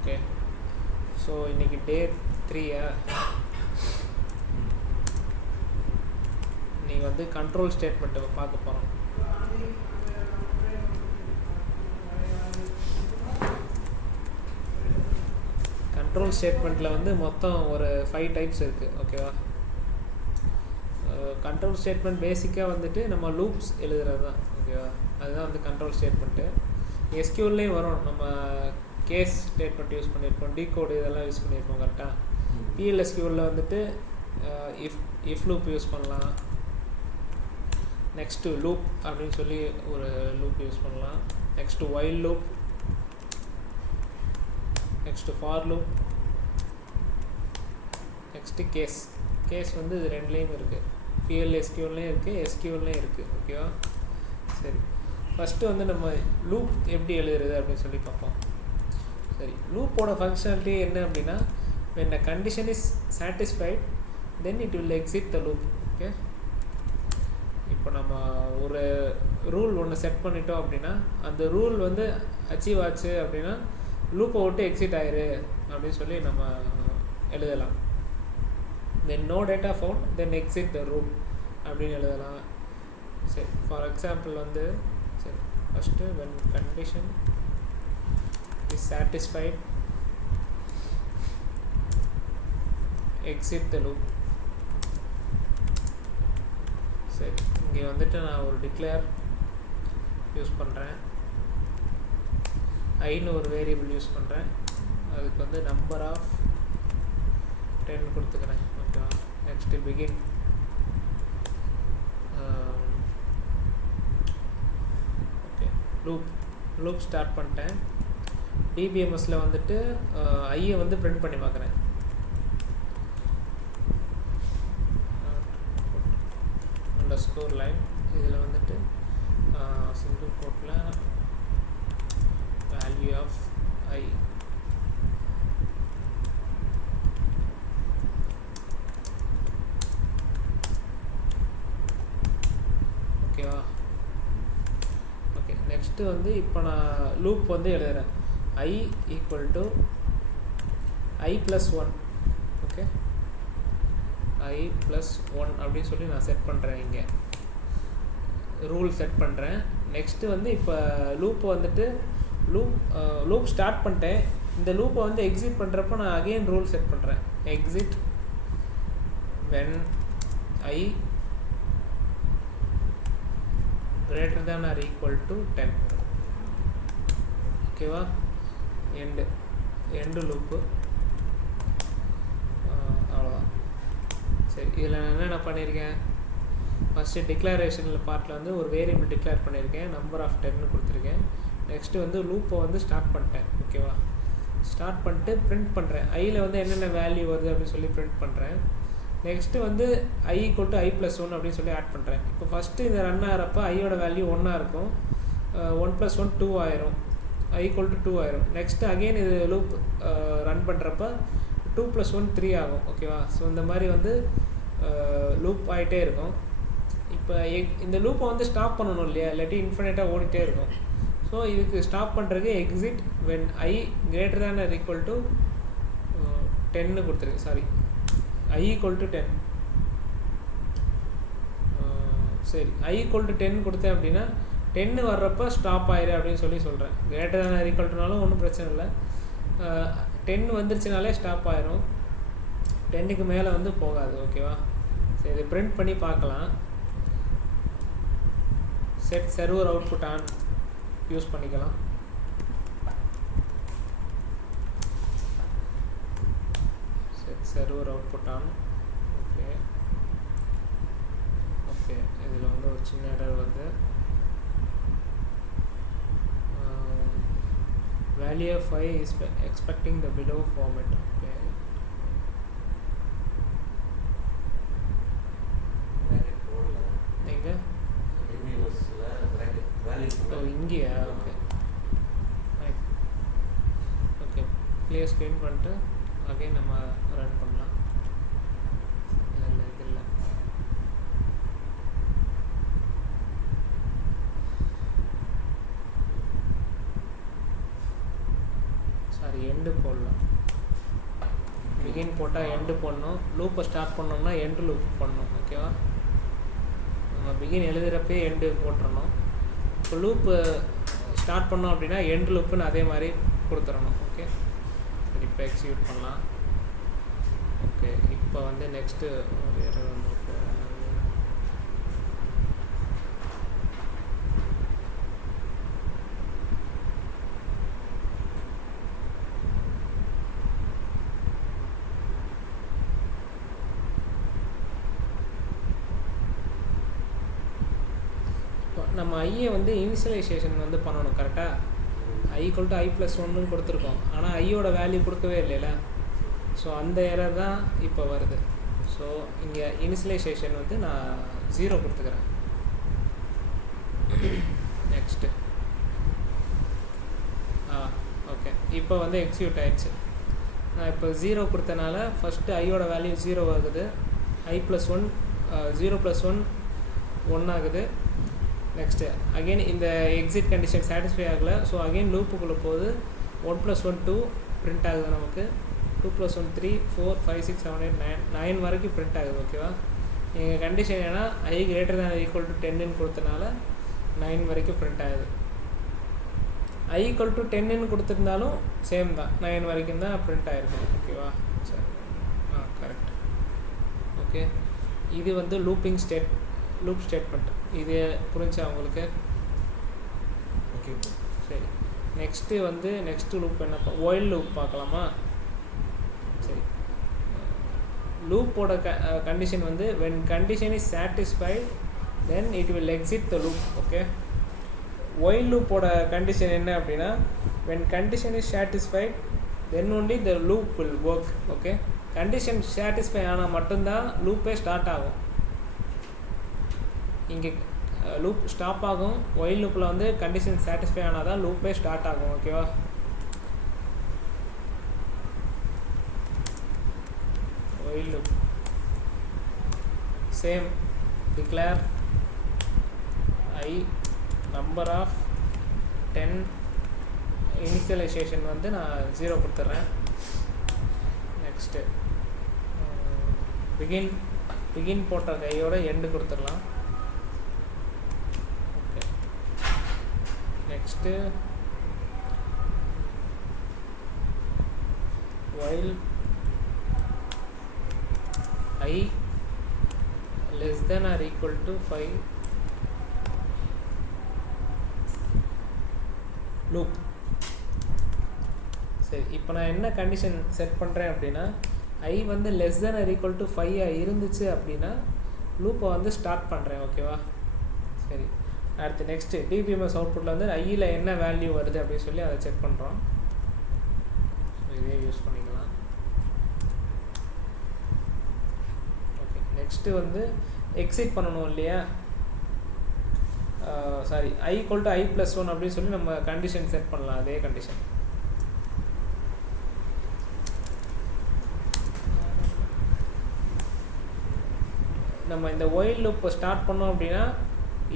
Okay, so இன்றைக்கி டே 3. நீங்கள் வந்து கண்ட்ரோல் ஸ்டேட்மெண்ட்டை பார்க்க போகிறோம். கண்ட்ரோல் ஸ்டேட்மெண்ட்டில் வந்து மொத்தம் ஒரு 5 டைப்ஸ் இருக்குது. ஓகேவா? கண்ட்ரோல் ஸ்டேட்மெண்ட் பேசிக்காக வந்துட்டு நம்ம லூப்ஸ் எழுதுறது தான். ஓகேவா? அதுதான் வந்து கண்ட்ரோல் ஸ்டேட்மெண்ட்டு. எஸ்கியூல்லேயும் வரும். நம்ம கேஸ் ஸ்டேட்மெண்ட் யூஸ் பண்ணியிருக்கோம், டிகோடு இதெல்லாம் யூஸ் பண்ணியிருக்கோம். கரெக்டாக பிஎல்எஸ்கியூவில் வந்துட்டு இஃப் லூப் யூஸ் பண்ணலாம். நெக்ஸ்ட்டு லூப் அப்படின்னு சொல்லி ஒரு லூப் யூஸ் பண்ணலாம். Next while loop, next for loop, next case வந்து இது ரெண்டுலேயும் இருக்குது. பிஎல்எஸ்கியூல்லையும் இருக்குது, எஸ்கியூல்லையும் இருக்குது. ஓகேவா? சரி, ஃபஸ்ட்டு வந்து நம்ம லூப் எப்படி எழுதுறது அப்படின்னு சொல்லி பார்ப்போம். சரி, லூப்போட ஃபங்க்ஷனாலிட்டி என்ன அப்படின்னா, when a condition is satisfied then it will exit the loop. Okay, இப்போ நம்ம ஒரு ரூல் ஒன்று செட் பண்ணிட்டோம் அப்படின்னா, அந்த ரூல் வந்து அச்சீவ் ஆச்சு அப்படின்னா லூப்பை விட்டு எக்ஸிட் ஆயிரு அப்படின்னு சொல்லி நம்ம எழுதலாம். then no data found then exit the loop அப்படின்னு எழுதலாம். சரி, ஃபார் எக்ஸாம்பிள் வந்து சரி, first when condition is satisfied exit the loop. சரி, இங்கே வந்துட்டு நான் ஒரு டிக்ளேர் யூஸ் பண்ணுறேன், ஐன்னு ஒரு வேரியபிள் யூஸ் பண்ணுறேன். அதுக்கு வந்து நம்பர் ஆஃப் 10 கொடுத்துக்கிறேன். ஓகேவா? Next begin. Okay, loop start பண்ணிட்டேன். டிபிஎம்எஸில் வந்துட்டு ஐயை வந்து பிரிண்ட் பண்ணி பார்க்குறேன். அண்டர்ஸ்கோர் லைன், இதில் வந்துட்டு சிங்கிள் கோட்டில் வேல்யூ ஆஃப் ஐ. ஓகேவா? ஓகே, நெக்ஸ்ட்டு வந்து இப்போ நான் லூப் வந்து எழுதுகிறேன். I equal to i plus 1. Okay, i plus 1 அப்படின்னு சொல்லி நான் செட் பண்ணுறேன். இங்கே ரூல் செட் பண்ணுறேன். நெக்ஸ்ட்டு வந்து இப்போ லூப்பை வந்துட்டு லூப் ஸ்டார்ட் பண்ணிட்டேன். இந்த லூப்பை வந்து எக்ஸிட் பண்ணுறப்போ நான் அகெயின் ரூல் செட் பண்ணுறேன். Exit when I greater than or equal to 10. ஓகேவா? End loop. அவ்வளோதான். சரி, இதில் நான் என்னென்ன பண்ணியிருக்கேன், ஃபஸ்ட்டு டிக்ளரேஷனில் பார்ட்டில் வந்து ஒரு வேரியபிள் டிக்ளேர் பண்ணியிருக்கேன், நம்பர் ஆஃப் 10 கொடுத்துருக்கேன். நெக்ஸ்ட்டு வந்து லூப்பை வந்து ஸ்டார்ட் பண்ணிட்டேன். ஓகேவா? ஸ்டார்ட் பண்ணிட்டு பிரிண்ட் பண்ணுறேன். ஐயில் வந்து என்னென்ன வேல்யூ வருது அப்படின்னு சொல்லி பிரிண்ட் பண்ணுறேன். நெக்ஸ்ட்டு வந்து ஐ ஈக்குவல் டு ஐ ப்ளஸ் 1 அப்படின்னு சொல்லி ஆட் பண்ணுறேன். இப்போ ஃபஸ்ட்டு இந்த ரன் ஆகிறப்போ ஐயோட வேல்யூ 1 இருக்கும். 1 + 1 2 ஆயிரும். ஐ ஈக்குவல் டு 2 ஆயிரும். நெக்ஸ்ட்டு அகெயின் இது லூப் ரன் பண்ணுறப்ப 2 + 1 3 ஆகும். ஓகேவா? ஸோ இந்த மாதிரி வந்து லூப் ஆகிட்டே இருக்கும். இப்போ இந்த லூப்பை வந்து ஸ்டாப் பண்ணணும் இல்லையா, இல்லாட்டி இன்ஃபினிட்டாக ஓடிட்டே இருக்கும். ஸோ இதுக்கு ஸ்டாப் பண்ணுறதுக்கு exit when I greater than or equal to 10 கொடுத்துருக்கு. Sorry, I equal to 10. சரி, I equal to 10 கொடுத்தேன் அப்படின்னா 10 வர்றப்போ ஸ்டாப் ஆயிரு அப்படின்னு சொல்லி சொல்கிறேன். கிரேட்டர் தேன் ஆர் ஈக்குவல் டுனாலும் ஒன்றும் பிரச்சனை இல்லை. 10 வந்துருச்சுனாலே ஸ்டாப் ஆயிரும். 10க்கு மேலே வந்து போகாது. ஓகேவா? சரி, இதை பிரிண்ட் பண்ணி பார்க்கலாம். Set server output on use பண்ணிக்கலாம். Set server output on. Okay okay, இதில் வந்து ஒரு சின்ன எரர் வந்து value of I is expecting the below format. Okay, எங்க இங்கேயா? ஓகே ஓகே, கிளியர் ஸ்க்ரீன் பண்ணிட்டு அகைன் நம்ம ரன் பண்ணலாம். இல்லை இது இல்லை. சாரி எண்டு போடலாம். பிகின் போட்டால் எண்டு போடணும். லூப்பை ஸ்டார்ட் பண்ணோம்னா எண்டு லூப் பண்ணணும். ஓகேவா? நம்ம பிகின் எழுதுகிறப்பே எண்டு போட்டுறணும். இப்போ லூப்பு ஸ்டார்ட் பண்ணோம் அப்படின்னா எண்டு லூப்புன்னு அதே மாதிரி கொடுத்துடணும். ஓகே, சரி இப்போ எக்ஸிக்யூட் பண்ணலாம். ஓகே, இப்போ வந்து நெக்ஸ்ட்டு ஒரு எரர் வந்துருக்கு. நம்ம ஐயை வந்து இனிஷியலைசேஷன் வந்து பண்ணணும். கரெக்டாக i = i+1 கொடுத்துருக்கோம். ஆனால் ஐயோட வேல்யூ கொடுக்கவே இல்லைல்ல. ஸோ அந்த எரர் தான் இப்போ வருது. ஸோ இங்கே இனிஷியலைசேஷன் வந்து நான் 0 கொடுத்துக்கிறேன். நெக்ஸ்ட்டு ஓகே, இப்போ வந்து எக்ஸிக்யூட் ஆயிடுச்சு. நான் இப்போ 0 கொடுத்தனால ஃபஸ்ட்டு ஐயோட வேல்யூ 0 ஆகுது. i+1 0 + 1 1 ஆகுது. நெக்ஸ்ட்டு அகெயின் இந்த எக்ஸிட் கண்டிஷன் சாட்டிஸ்ஃபை ஆகலை. ஸோ அகெயின் லூப்புக்குள்ளே போகுது. 1 + 1 2 பிரிண்ட் ஆகுது நமக்கு. 2 + 1 3 4 5 6 7 8 9 வரைக்கும் பிரிண்ட் ஆகுது. ஓகேவா? எங்கள் கண்டிஷன் ஏன்னா i ≥ 10 கொடுத்தனால 9 வரைக்கும் பிரிண்ட் ஆகுது. i = 10 கொடுத்துருந்தாலும் சேம் தான், 9 வரைக்கும் தான் பிரிண்ட் ஆகிருக்கும். ஓகேவா? சரி, கரெக்ட். ஓகே, இது வந்து லூப் ஸ்டேட்மெண்ட். இது புரிஞ்சா உங்களுக்கு? ஓகே, சரி. நெக்ஸ்ட்டு வந்து நெக்ஸ்ட்டு லூப் என்ன ஒயில் லூப் பார்க்கலாமா? சரி, லூப்போட கண்டிஷன் வந்து when condition is satisfied then it will exit the loop. Okay, while லூப்போட கண்டிஷன் என்ன அப்படின்னா when condition is satisfied then only the loop will work. Okay, condition satisfy ஆனால் மட்டும்தான் லூப்பே start ஆகும். இங்கே லூப் ஸ்டாப் ஆகும். ஒயில் லூப்பில் வந்து கண்டிஷன் சாட்டிஸ்ஃபை ஆனால் தான் லூப்பே ஸ்டார்ட் ஆகும். ஓகேவா? While loop same declare i number of 10. Initialization வந்து நான் 0 கொடுத்துட்றேன். நெக்ஸ்ட்டு பிகின் போட்ட கையோட எண்டு கொடுத்துடலாம். Okay, next while i <= 5 loop. சரி, இப்போ நான் என்ன கண்டிஷன் செட் பண்ணுறேன் அப்படின்னா i வந்து <= 5 இருந்துச்சு அப்படின்னா லூப்பை வந்து ஸ்டார்ட் பண்ணுறேன். ஓகேவா? சரி, அடுத்து நெக்ஸ்ட்டு டிபிஎம்எஸ் அவுட்புட்டில் வந்து iயில் என்ன வேல்யூ வருது அப்படின்னு சொல்லி அதை செக் பண்ணுறோம். ஸோ இதே யூஸ் பண்ணிக்கலாம். ஓகே, நெக்ஸ்ட்டு வந்து எக்ஸிட் பண்ணணும் இல்லையா? சாரி, i = i+1 அப்படின்னு சொல்லி நம்ம கண்டிஷன் செட் பண்ணலாம். அதே கண்டிஷன் நம்ம இந்த ஒயில் லூப்பை ஸ்டார்ட் பண்ணோம் அப்படின்னா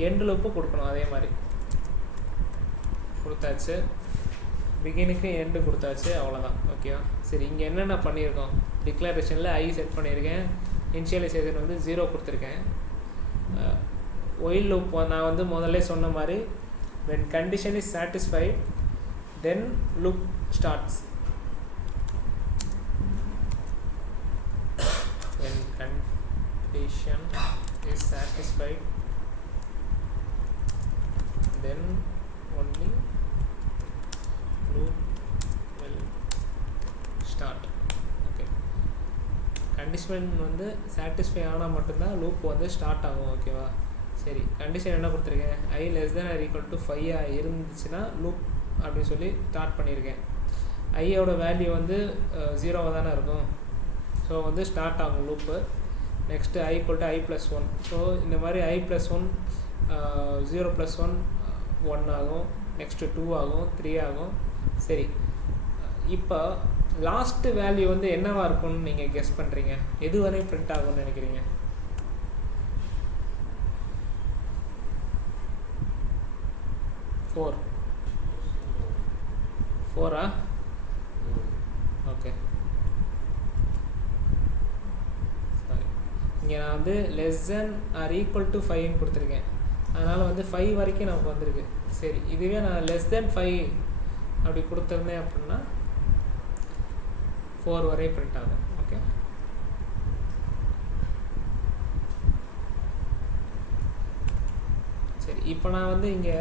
எண்டு லூப்பு கொடுக்கணும். அதே மாதிரி கொடுத்தாச்சு, பிகினுக்கு எண்டு கொடுத்தாச்சு, அவ்வளோதான். ஓகேவா? சரி, இங்கே என்னென்ன பண்ணியிருக்கோம்? டிக்ளரேஷனில் i செட் பண்ணியிருக்கேன். இனிஷியலைசேஷன் வந்து 0 கொடுத்துருக்கேன். ஒயில் லூப் நான் வந்து முதல்ல சொன்ன மாதிரி when condition is satisfied then loop starts. When condition is satisfied then only loop will start. Okay, condition வந்து சாட்டிஸ்ஃபை ஆனால் மட்டும்தான் லூப் வந்து ஸ்டார்ட் ஆகும். ஓகேவா? சரி, கண்டிஷன் என்ன கொடுத்துருக்கேன்? i <= 5 இருந்துச்சுன்னா லூப் அப்படின்னு சொல்லி ஸ்டார்ட் பண்ணியிருக்கேன். ஐயோட வேல்யூ வந்து 0 தானே இருக்கும். ஸோ வந்து ஸ்டார்ட் ஆகும் loop. Next i = i+1. So இந்த மாதிரி i+1 0 + 1 1 ஆகும். நெக்ஸ்ட்டு 2 ஆகும், 3 ஆகும். சரி, இப்போ லாஸ்ட்டு வேல்யூ வந்து என்னவாக இருக்கும்னு நீங்கள் கெஸ் பண்ணுறீங்க? எது வரை பிரிண்ட் ஆகும்னு நினைக்கிறீங்க? 4 4 4 ஓகே. சாரி, இங்கே நான் வந்து less than or equal to 5ன்னு கொடுத்துருக்கேன். அதனால் வந்து 5 வரைக்கும் நமக்கு வந்திருக்கு. சரி, இதுவே நான் லெஸ் தென் 5 அப்படி கொடுத்துருந்தேன் அப்படின்னா 4 வரை பிரிண்ட் ஆகும். ஓகே. சரி, இப்போ நான் வந்து இங்கே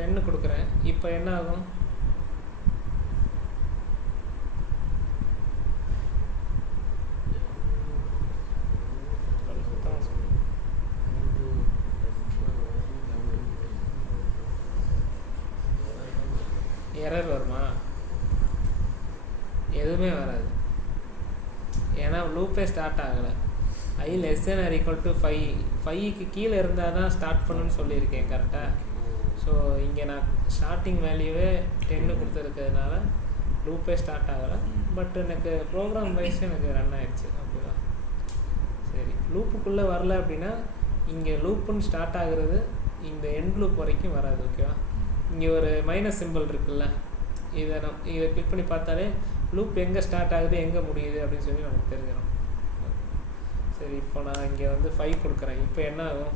10 கொடுக்குறேன். இப்போ என்ன ஆகும்? எரர் வருமா? எதுவுமே வராது, ஏன்னா லூப்பே ஸ்டார்ட் ஆகலை. I less than or equal to 5க்கு கீழே இருந்தால் தான் ஸ்டார்ட் பண்ணுன்னு சொல்லியிருக்கேன் கரெக்டாக. ஸோ இங்கே நான் ஸ்டார்டிங் வேல்யூவே 10 கொடுத்துருக்கிறதுனால லூப்பே ஸ்டார்ட் ஆகலை. பட் எனக்கு ப்ரோக்ராம் வைஸ் எனக்கு ரன் ஆகிடுச்சு. ஓகேவா? சரி, லூப்புக்குள்ளே வரல அப்படின்னா இங்கே லூப்புன்னு ஸ்டார்ட் ஆகுறது இந்த எண்ட் லூப் வரைக்கும் வராது. ஓகேவா? இங்கே ஒரு மைனஸ் சிம்பிள் இருக்குல்ல, இதை கிளிக் பண்ணி பார்த்தாலே லூப் எங்கே ஸ்டார்ட் ஆகுது எங்கே முடியுது அப்படின்னு சொல்லி நமக்கு தெரிஞ்சிடும். சரி, இப்போ நான் இங்கே வந்து 5 கொடுக்குறேன். இப்போ என்ன ஆகும்?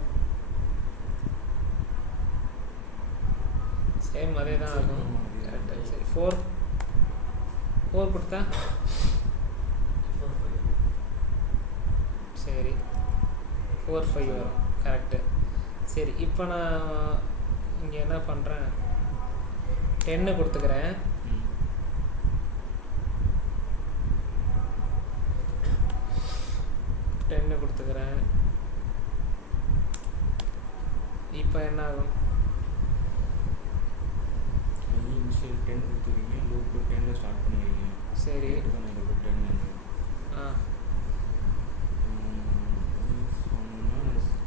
சேம் அதே தான் ஆகும். கரெக்டாக. சரி, 4 கொடுத்தா சரி 4 5 வரும். கரெக்டு. சரி, இப்போ நான் இங்கே என்ன பண்ணுறேன், 10 கொடுத்துக்கிறேன். இப்போ என்ன ஆகும்? இனிஷியல் 10 கொடுத்துருக்கீங்க, லூப் 10ல ஸ்டார்ட் பண்ணிக்கிறீங்க. சரி, லூப் 10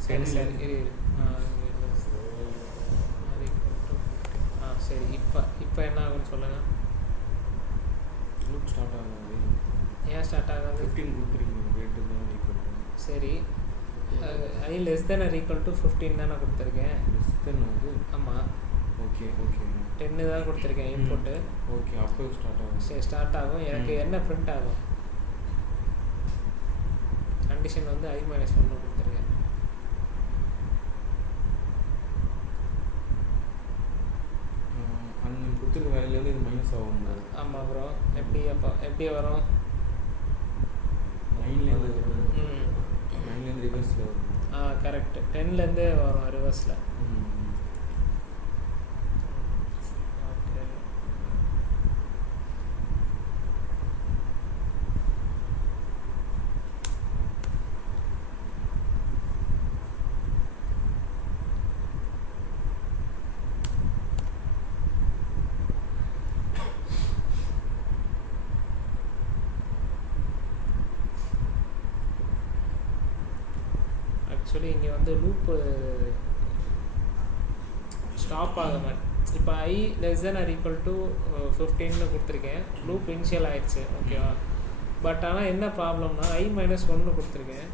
சரி சரி சரி. இப்போ என்ன ஆகுன்னு சொல்லுங்கள். லூப் ஸ்டார்ட் ஆகாது. ஏன் ஸ்டார்ட் ஆகாது? 15 கொடுத்துருக்கீங்க, ரேட்டு தான் ஈக்குவல். சரி, i less than or equal to 15 தானே கொடுத்துருக்கேன். லெஸ் தென் வந்து ஆமாம். ஓகே ஓகே 10 தான் கொடுத்துருக்கேன் இன்புட்டு. ஓகே, அப்போ ஸ்டார்ட் ஆகும். சரி, ஸ்டார்ட் ஆகும். எனக்கு என்ன பிரிண்ட் ஆகும்? கண்டிஷன் வந்து I - 1 கொடுத்துருக்கேன். நீங்கள் கொடுத்துருக்க வேலையிலேருந்து இது மைனஸ் ஆகும். ஆமாம் ப்ரோ. எப்படி வரும்? லைன்லேருந்து ரிவர்ஸில் வரும். கரெக்ட். 10லேருந்தே வரும் ரிவர்ஸில். ஓகே. ஆக்சுவலி இங்கே வந்து லூப்பு ஸ்டாப் ஆக மாட்டேன். இப்போ I less than or equal to 15ன்னு கொடுத்துருக்கேன். லூப் இனிஷியல் ஆயிடுச்சு. ஓகேவா? பட் ஆனால் என்ன ப்ராப்ளம்னா I - 1 கொடுத்துருக்கேன்.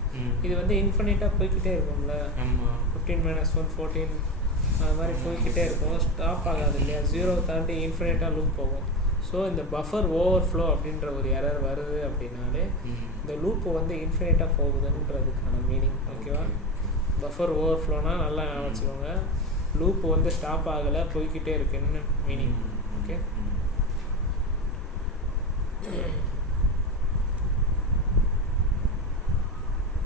இது வந்து இன்ஃபினிட்டாக போய்கிட்டே இருக்கும்ல. 15 - 1 14 அது மாதிரி போய்கிட்டே இருக்கும். ஸ்டாப் ஆகாது இல்லையா? 0 தாண்டி இன்ஃபினிட்டாக லூப் போகும். ஸோ இந்த பஃபர் ஓவர்ஃப்ளோ அப்படின்ற ஒரு எரர் வருது அப்படின்னாலே இந்த லூப்பு வந்து இன்ஃபினிட்டாக போகுதுன்றதுக்கான மீனிங். ஓகேவா? பஃபர் ஓவர்ஃப்ளோனா நல்லா வச்சுக்கோங்க, லூப்பு வந்து ஸ்டாப் ஆகலை, போய்கிட்டே இருக்குன்னு மீனிங். ஓகே.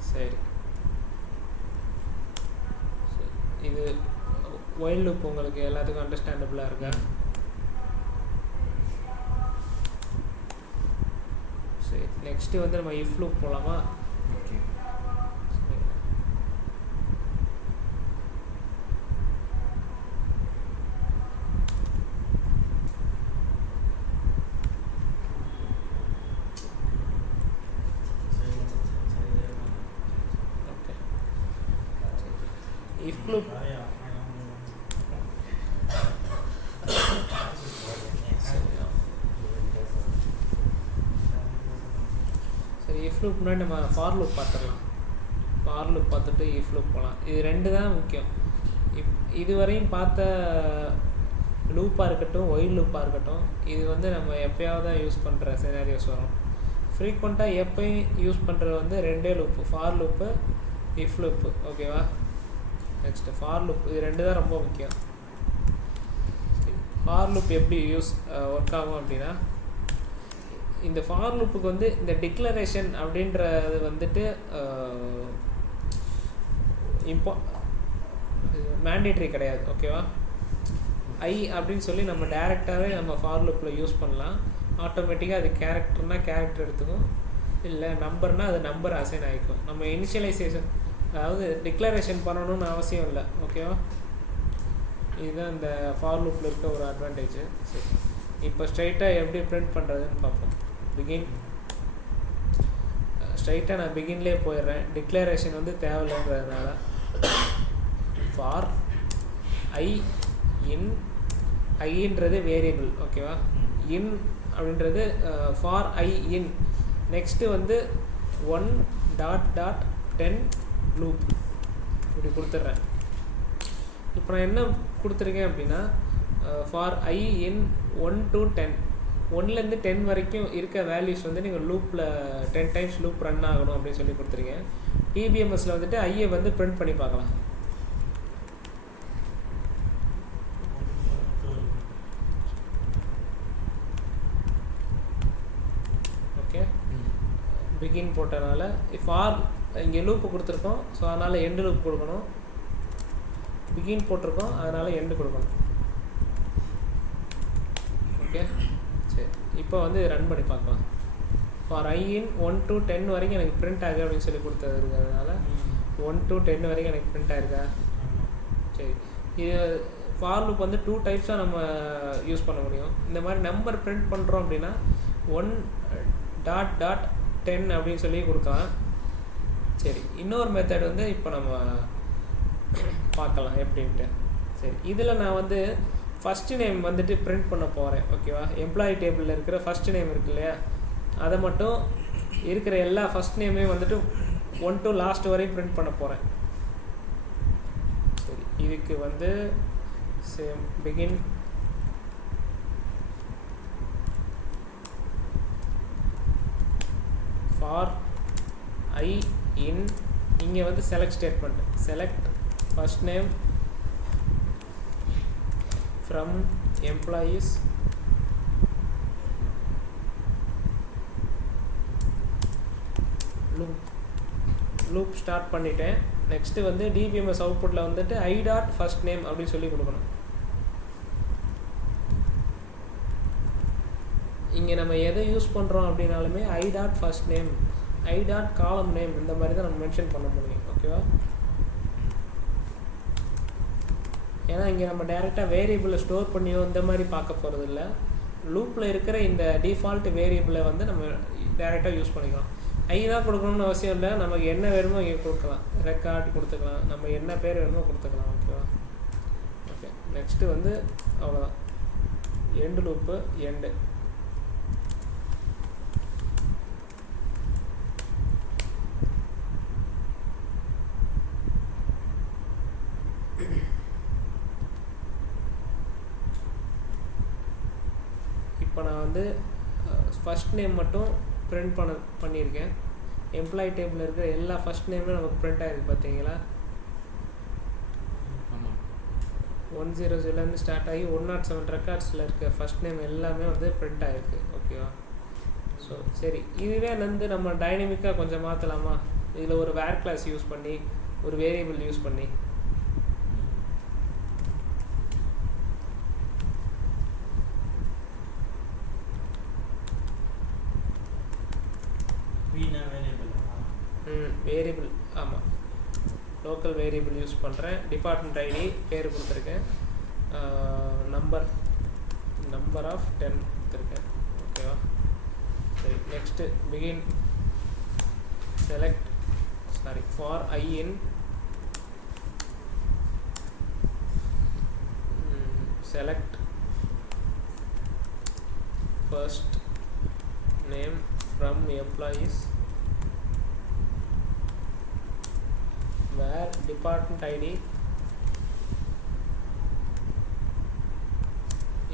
சரி, இது ஒயில் லூப் உங்களுக்கு எல்லாத்துக்கும் அண்டர்ஸ்டாண்டபிளாக இருக்கா? சரி, நெக்ஸ்ட்டு வந்து நம்ம இஃப் லூப் போகலாமா? ஓகே. ஓகே. இஃப் லூப் சரி, இஃப் லூப் முன்னாடி நம்ம ஃபார் லூப் பார்த்துடலாம். ஃபார் லூப் பார்த்துட்டு இஃப் லூப் போகலாம். இது ரெண்டு தான் முக்கியம். இதுவரையும் பார்த்த லூப்பாக இருக்கட்டும் ஒயில் லூப்பாக இருக்கட்டும், இது வந்து நம்ம எப்போயாவது தான் யூஸ் பண்ணுற சினாரியோஸ் வரும். ஃப்ரீக்வெண்ட்டாக எப்போயும் யூஸ் பண்ணுறது வந்து ரெண்டே loop, for loop, if loop. ஓகேவா? நெக்ஸ்ட்டு ஃபார் லூப், இது ரெண்டு தான் ரொம்ப முக்கியம். ஃபார் லூப் எப்படி ஒர்க் ஆகும் அப்படின்னா, இந்த ஃபார் லூப்புக்கு வந்து இந்த டிக்ளரேஷன் அப்படின்றது வந்துட்டு மேண்டேட்ரி கிடையாது. ஓகேவா? ஐ அப்படின்னு சொல்லி நம்ம டேரெக்டாகவே நம்ம ஃபார் லூப்பில் யூஸ் பண்ணலாம். ஆட்டோமேட்டிக்காக அது கேரக்டர்னால் கேரக்டர் எடுத்துக்கும், இல்லை நம்பர்னால் அது நம்பர் அசைன் ஆகிக்கும். நம்ம இனிஷியலைசேஷன், அதாவது டிக்ளரேஷன் பண்ணணும்னு அவசியம் இல்லை. ஓகேவா? இதுதான் இந்த ஃபார் லூப்பில் இருக்க ஒரு அட்வான்டேஜ். சரி, இப்போ ஸ்ட்ரைட்டாக எப்படி பிரிண்ட் பண்ணுறதுன்னு பார்ப்போம். ஸ்ட்ரைட்டாக நான் பிகின்லேயே போயிடுறேன். டிக்ளரேஷன் வந்து தேவையில்லைன்றதுனால ஃபார் ஐ இன், ஐன்றது வேரியபிள். ஓகேவா? இன் அப்படின்றது ஃபார் ஐ இன், நெக்ஸ்ட்டு வந்து 1.10 லூப் இப்படி கொடுத்துட்றேன். இப்போ நான் என்ன கொடுத்துருக்கேன் அப்படின்னா, ஃபார் ஐ இன் 1 to 10, 1லேருந்து 10 வரைக்கும் இருக்க வேல்யூஸ் வந்து நீங்கள் லூப்பில் 10 டைம்ஸ் லூப் ரன் ஆகணும் அப்படின்னு சொல்லி கொடுத்துருக்கேன். டிபிஎம்எஸில் வந்துட்டு ஐயை வந்து பிரிண்ட் பண்ணி பார்க்கலாம். ஓகே, பிகின் போட்டனால ஃபார் இங்கே லூப்பு கொடுத்துருக்கோம், ஸோ அதனால் எண்டு லூப் கொடுக்கணும். பிகின் போட்டிருக்கோம், அதனால் எண்டு கொடுக்கணும். ஓகே, சரி, இப்போ வந்து ரன் பண்ணி பார்க்கலாம். ஃபார் ஐ இன் 1 to 10 வரைக்கும் எனக்கு பிரிண்ட் ஆகுது அப்படின்னு சொல்லி கொடுத்ததுனால 1 to 10 வரைக்கும் எனக்கு பிரிண்ட் ஆயிருக்கா? சரி, இது ஃபார் லூப் வந்து 2 டைப்ஸாக நம்ம யூஸ் பண்ண முடியும். இந்த மாதிரி நம்பர் பிரிண்ட் பண்ணுறோம் அப்படின்னா 1.10 அப்படின்னு சொல்லி கொடுக்கலாம். சரி, இன்னொரு மெத்தட் வந்து இப்போ நம்ம பார்க்கலாம் எப்படின்ட்டு. சரி, இதில் நான் வந்து ஃபஸ்ட்டு நேம் வந்துட்டு பிரிண்ட் பண்ண போகிறேன். ஓகேவா? எம்ப்ளாயி டேபிளில் இருக்கிற ஃபஸ்ட்டு நேம் இருக்கு இல்லையா, அதை மட்டும் இருக்கிற எல்லா ஃபஸ்ட் நேமையும் வந்துட்டு 1 to last வரையும் பிரிண்ட் பண்ண போகிறேன். சரி, இதுக்கு வந்து சேம் பிகின் ஃபார் ஐ இன், இங்கே வந்து select statement, select first name from employees loop start பண்ணிட்டேன். நெக்ஸ்ட்டு வந்து டிபிஎம்எஸ் அவுட்புட்டில் வந்துட்டு ஐ டாட் ஃபஸ்ட் நேம் அப்படின்னு சொல்லி கொடுக்கணும். இங்கே நம்ம எதை யூஸ் பண்ணுறோம் அப்படின்னாலுமே I dot first name, I dot column name, இந்த மாதிரி தான் நம்ம மென்ஷன் பண்ண முடியும். ஓகேவா? ஏன்னா இங்கே நம்ம டேரெக்டாக வேரியபிளை ஸ்டோர் பண்ணியோ இந்த மாதிரி பார்க்க போகிறது இல்லை. லூப்பில் இருக்கிற இந்த டிஃபால்ட் வேரியபிளை வந்து நம்ம டேரெக்டாக யூஸ் பண்ணிக்கலாம். ஐ தான் கொடுக்கணும்னு அவசியம் இல்லை, நமக்கு என்ன வேணுமோ இங்கே கொடுக்கலாம். ரெக்கார்ட் கொடுத்துக்கலாம், நம்ம என்ன பேர் வேணுமோ கொடுத்துக்கலாம். ஓகேவா? ஓகே, நெக்ஸ்ட்டு வந்து அவ்வளோதான். End loop end. இப்போ நான் வந்து ஃபஸ்ட் நேம் மட்டும் பிரிண்ட் பண்ணியிருக்கேன். எம்ப்ளாயி டேபிளில் இருக்கிற எல்லா ஃபஸ்ட் நேமும் நமக்கு பிரிண்ட் ஆகிருக்கு. பார்த்தீங்களா? 100லேருந்து ஸ்டார்ட் ஆகி 107 ரெக்கார்ட்ஸில் இருக்க ஃபஸ்ட் நேம் எல்லாமே வந்து பிரிண்ட் ஆகிருக்கு. ஓகேவா? ஸோ சரி, இதுவே வந்து நம்ம டைனமிக்காக கொஞ்சம் மாற்றலாமா? இதில் ஒரு வேர் கிளாஸ் யூஸ் பண்ணி, ஒரு வேரியபிள் யூஸ் பண்ணி. வேரியபிள், ஆமாம், லோக்கல் வேரியபிள் யூஸ் பண்ணுறேன். டிபார்ட்மெண்ட் ஐடி பேர் கொடுத்துருக்கேன், நம்பர் ஆஃப் 10 கொடுத்துருக்கேன். ஓகேவா? சரி, next begin for I in select first name from employees where department ID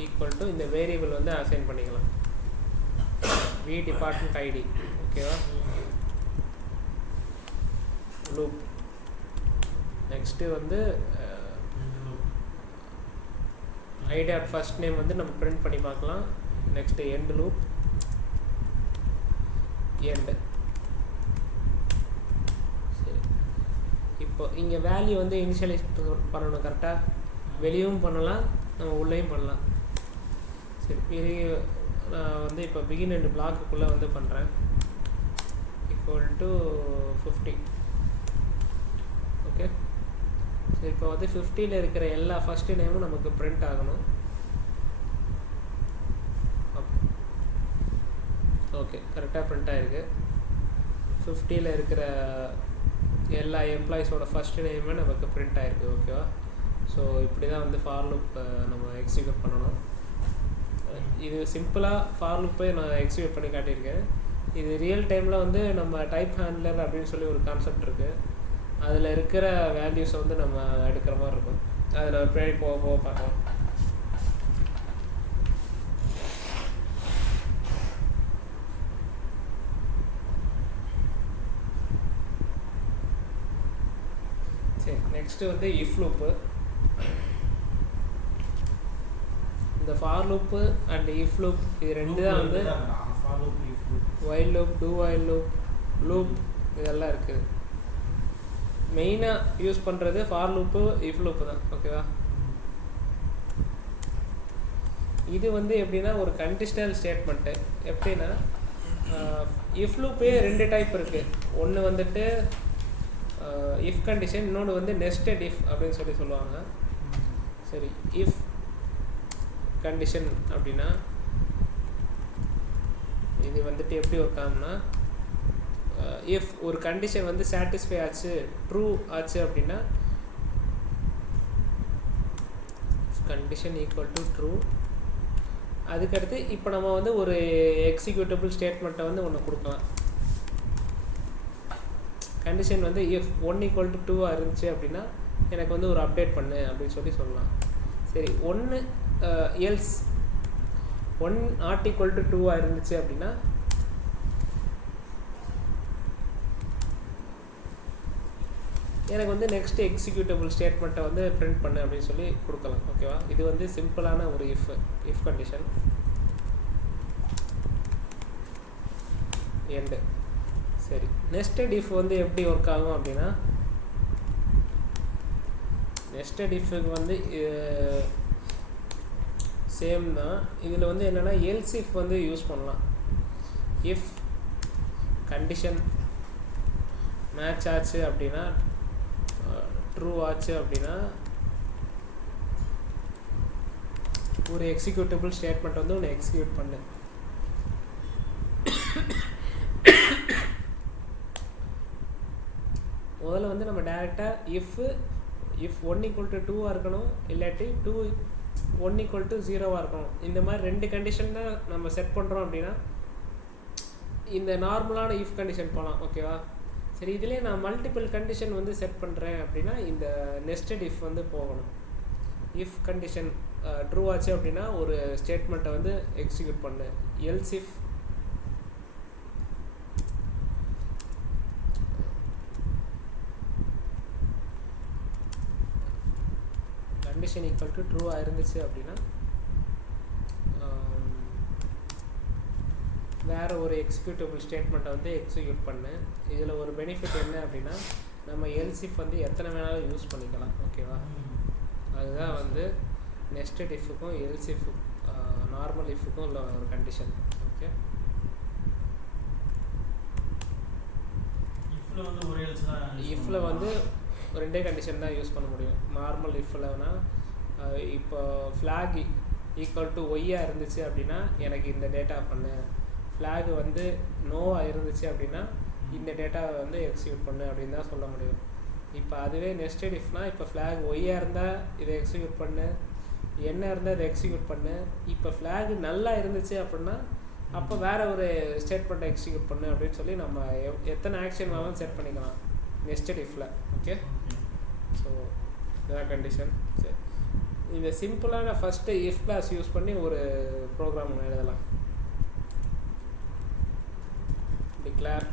equal to இந்த வேரியபிள் வந்து அசைன் பண்ணிக்கலாம் வி டிபார்ட்மெண்ட் ஐடி ஓகேவா லூப் நெக்ஸ்ட்டு வந்து ஐடி ஆட் ஃபர்ஸ்ட் நேம் வந்து நம்ம பிரிண்ட் பண்ணி பார்க்கலாம் நெக்ஸ்ட்டு எண்ட் லூப் எண்டு சரி இப்போ இங்கே வேல்யூ வந்து இனிஷியலைஸ் பண்ணணும் கரெக்டாக வெளியும் பண்ணலாம் நம்ம உள்ளேயும் பண்ணலாம் சரி பெரிய நான் வந்து இப்போ பிகின் அண்ட் பிளாக்குள்ளே வந்து பண்ணுறேன் ஈக்குவல் டு 50 ஓகே சரி இப்போ வந்து 50ல் இருக்கிற எல்லா ஃபஸ்ட்டு நேமும் நமக்கு பிரிண்ட் ஆகணும் ஓகே கரெக்டாக பிரிண்ட் ஆகிருக்கு 50ல் இருக்கிற எல்லா எம்ப்ளாயிஸோட ஃபஸ்ட்டு நேமே நமக்கு பிரிண்ட் ஆகிருக்கு ஓகேவா ஸோ இப்படி தான் வந்து ஃபார் லூப் நம்ம எக்ஸிக்யூட் பண்ணணும் இது சிம்பிளாக ஃபார் லூப்பே நான் எக்ஸிக்யூட் பண்ணி காட்டியிருக்கேன் இது ரியல் டைமில் வந்து நம்ம டைப் ஹேண்ட்லர் அப்படின்னு சொல்லி ஒரு கான்செப்ட் இருக்குது அதில் இருக்கிற வேல்யூஸை வந்து நம்ம எடுக்கிற மாதிரி இருக்கும் அதை நம்ம பின்னாடி போக போக பார்க்கலாம் சரி நெக்ஸ்ட்டு வந்து இஃப் லூப்பு இந்த for loop and if loop இது ரெண்டு தான் வந்து while loop two while loop loop இதெல்லாம் இருக்குது மெயினாக யூஸ் பண்ணுறது ஃபார் லூப்பு இஃப் லூப்பு தான் ஓகேவா இது வந்து எப்படின்னா ஒரு கண்டிஷனல் ஸ்டேட்மெண்ட்டு எப்படின்னா இஃப் லூப்பே ரெண்டு டைப் இருக்குது ஒன்று வந்துட்டு இஃப் கண்டிஷன் இன்னொன்று வந்து நெஸ்டட் இஃப் அப்படின்னு சொல்லி சொல்லுவாங்க சரி இஃப் கண்டிஷன் அப்படின்னா இது வந்துட்டு எப்படி ஒர்க் ஆகும்னா இஃப் ஒரு கண்டிஷன் வந்து சாட்டிஸ்ஃபை ஆச்சு ட்ரூ ஆச்சு அப்படின்னா கண்டிஷன் ஈக்குவல் டு ட்ரூ அதுக்கடுத்து இப்போ நம்ம வந்து ஒரு எக்ஸிக்யூட்டபிள் ஸ்டேட்மெண்ட்டை வந்து ஒன்று கொடுக்கலாம் கண்டிஷன் வந்து இஃப் 1 ஈக்குவல் டு 2 இருந்துச்சு அப்படின்னா எனக்கு வந்து ஒரு அப்டேட் பண்ணு அப்படின்னு சொல்லி சொல்லலாம் சரி ஒன்று எல்ஸ் 1 நாட் ஈக்குவல் டு 2 இருந்துச்சு அப்படின்னா எனக்கு வந்து நெக்ஸ்ட் எக்ஸிக்யூட்டபிள் ஸ்டேட்மெண்ட்டை வந்து பிரிண்ட் பண்ணு அப்படின்னு சொல்லி கொடுக்கலாம் ஓகேவா இது வந்து சிம்பிளான ஒரு இஃப் கண்டிஷன் எண்டு சரி நெஸ்டட் இஃப் வந்து எப்படி ஒர்க் ஆகும் அப்படின்னா நெஸ்டட் இஃப்க்கு வந்து சேம் தான் இதில் வந்து என்னென்னா எல்ஸ் இஃப் வந்து யூஸ் பண்ணலாம் இஃப் கண்டிஷன் மேட்ச் ஆச்சு அப்படின்னா ட்ரூ ஆச்சு அப்படின்னா ஒரு எக்ஸிக்யூட்டபிள் ஸ்டேட்மெண்ட் வந்து ஒன்று எக்ஸிக்யூட் பண்ணு முதல்ல வந்து நம்ம டேரெக்டாக இஃப் 1 ஈக்குவல் டு 2 இருக்கணும் இல்லாட்டி 1 ஈக்குவல் டு 0 இருக்கணும் இந்த மாதிரி ரெண்டு கண்டிஷன் தான் நம்ம செட் பண்ணுறோம் அப்படின்னா இந்த நார்மலான இஃப் கண்டிஷன் போகலாம் ஓகேவா சரி இதிலே நான் மல்டிபிள் கண்டிஷன் வந்து செட் பண்ணுறேன் அப்படின்னா இந்த நெஸ்டட் இஃப் வந்து போகணும் இஃப் கண்டிஷன் ட்ரூ ஆச்சு அப்படின்னா ஒரு ஸ்டேட்மெண்ட்டை வந்து எக்ஸிக்யூட் பண்ணு else if condition equal to true இருந்துச்சு அப்படின்னா வேறு ஒரு எக்ஸிக்யூட்டபிள் ஸ்டேட்மெண்ட்டை வந்து எக்ஸிக்யூட் பண்ணு இதில் ஒரு பெனிஃபிட் என்ன அப்படின்னா நம்ம எல்ஸ் இஃப் வந்து எத்தனை வேணாலும் யூஸ் பண்ணிக்கலாம் ஓகேவா அதுதான் வந்து நெஸ்டட் இஃப்க்கும் எல்ஸ் இஃப் நார்மல் இஃப்க்கும் உள்ள ஒரு கண்டிஷன் ஓகே இஃப்பில் வந்து ரெண்டே கண்டிஷன் தான் யூஸ் பண்ண முடியும் நார்மல் இஃப்லனா இப்போ ஃப்ளாக் ஈக்குவல் டு ஒய்யாக இருந்துச்சு அப்படின்னா எனக்கு இந்த டேட்டா பண்ணு ஃப்ளாக் வந்து நோவாக இருந்துச்சு அப்படின்னா இந்த டேட்டாவை வந்து எக்ஸிக்யூட் பண்ணு அப்படின்னு தான் சொல்ல முடியும் இப்போ அதுவே நெஸ்டட் இஃப்னா இப்போ ஃப்ளாக் ஒய்யாக இருந்தால் இதை எக்ஸிக்யூட் பண்ணு என்ன இருந்தால் இதை எக்ஸிக்யூட் பண்ணு இப்போ ஃப்ளாக் நல்லா இருந்துச்சு அப்படின்னா அப்போ வேறு ஒரு ஸ்டேட்மெண்ட்டை எக்ஸிக்யூட் பண்ணு அப்படின்னு சொல்லி நம்ம எத்தனை ஆக்ஷன் வேணாலும் செட் பண்ணிக்கலாம் நெஸ்டட் இஃப்பில் ஓகே ஸோ இதான் கண்டிஷன் சரி இந்த சிம்பிளான ஃபஸ்ட்டு இஃப் கிளாஸ் யூஸ் பண்ணி ஒரு ப்ரோக்ராம் எழுதலாம். டிக்ளேர்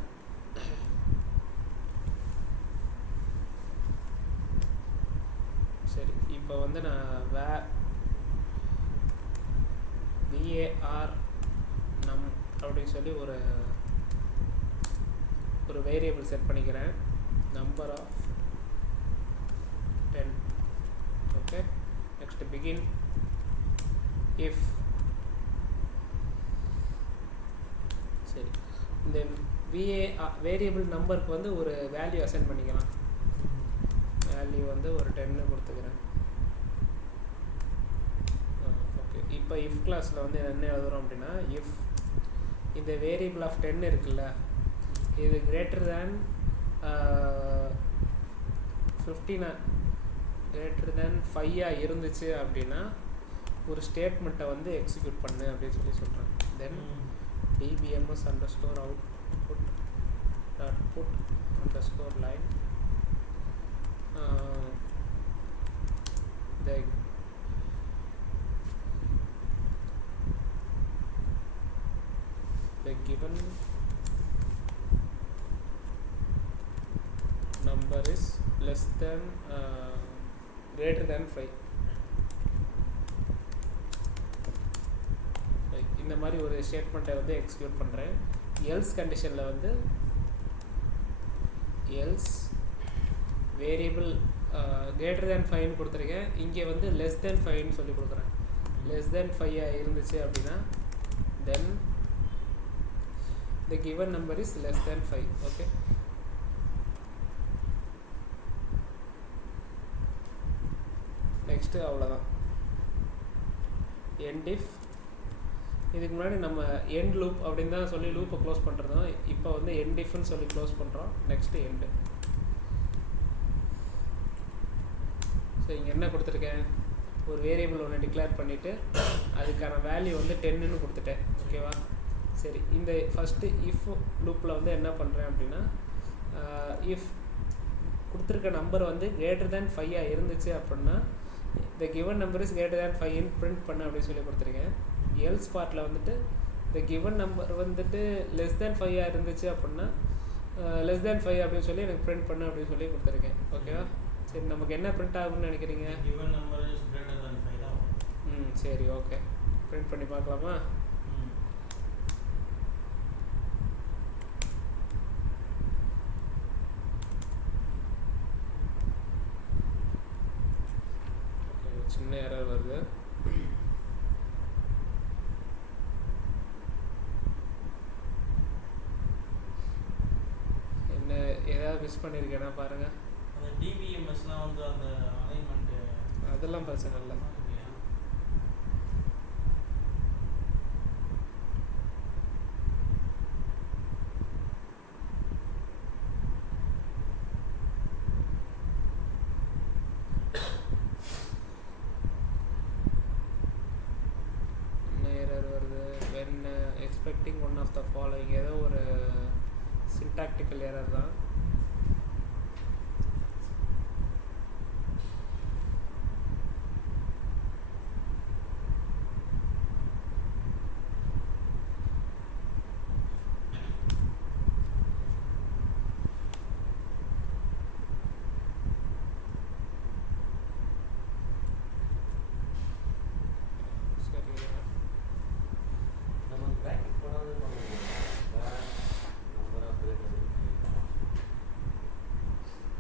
சரி, இப்போ வந்து நான் var நம் அப்படின்னு சொல்லி ஒரு வேரியபிள் செட் பண்ணிக்கிறேன். Number of 10. Okay, next begin if. சரி, இந்த வேரியபிள் நம்பருக்கு வந்து ஒரு வேல்யூ அசைன் பண்ணிக்கலாம். வேல்யூ வந்து ஒரு 10 கொடுத்துக்கிறேன். ஓகே, இப்போ இஃப் கிளாஸில் வந்து என்ன எழுதுகிறோம் அப்படின்னா, இஃப் இந்த வேரியபிள் ஆஃப் 10 இருக்குல்ல, இது கிரேட்டர் தேன் 15 கிரேட்டர் தேன் 5 இருந்துச்சு அப்படின்னா ஒரு ஸ்டேட்மெண்ட்டை வந்து எக்ஸிக்யூட் பண்ணு அப்படின்னு சொல்லி சொல்கிறேன். தென் dbms underscore output dot put underscore line the given number is less than greater than 5. இந்த மாதிரி ஒரு ஸ்டேட்மெண்ட்டை வந்து எக்ஸிக்யூட் பண்ணுறேன். எல்ஸ் கண்டிஷனில் வந்து எல்ஸ் வேரியபிள் greater than 5 கொடுத்துருக்கேன். இங்கே வந்து less than 5 சொல்லி கொடுக்குறேன். less than 5 இருந்துச்சு அப்படின்னா then the given number is less than 5. Okay, next அவ்வளோதான். end if. இதுக்கு முன்னாடி நம்ம எண்ட் லூப் அப்படின்னு தான் சொல்லி லூப்பை க்ளோஸ் பண்ணுறோம். இப்போ வந்து end ifன்னு சொல்லி க்ளோஸ் பண்ணுறோம். Next end. ஸோ இங்கே என்ன கொடுத்துருக்கேன், ஒரு வேரியபிள் ஒன்று டிக்ளேர் பண்ணிவிட்டு அதுக்கான வேல்யூ வந்து 10ன்னு கொடுத்துட்டேன். ஓகேவா? சரி, இந்த ஃபஸ்ட்டு இஃப் லூப்பில் வந்து என்ன பண்ணுறேன் அப்படின்னா, இஃப் கொடுத்துருக்க நம்பர் வந்து greater than 5 இருந்துச்சு அப்படின்னா the given number is greater than 5 print பண்ணு அப்படின்னு சொல்லி கொடுத்துருக்கேன். எல்ஸ் பார்ட்டில் வந்துட்டு the given number வந்துட்டு less than 5 இருந்துச்சு அப்படின்னா less than 5 அப்படின்னு சொல்லி எனக்கு print பண்ணு அப்படின்னு சொல்லி கொடுத்துருக்கேன். ஓகேவா? சரி, நமக்கு என்ன print ஆகும்னு நினைக்கிறீங்க? given number is greater than 5 தான். சரி, ஓகே, print பண்ணி பார்க்கலாமா? சின்ன எரர் வருது. என்ன ஏதாவது மிஸ் பண்ணியிருக்கேன்னா பாருங்கள். அந்த டிபிஎம்எஸ்லாம் வந்து அந்த அலைன்மெண்ட்டு அதெல்லாம் பிரச்சனை இல்லை. Expecting one of the following, ஏதோ ஒரு சின்டாக்டிக்கல் எரர் தான்.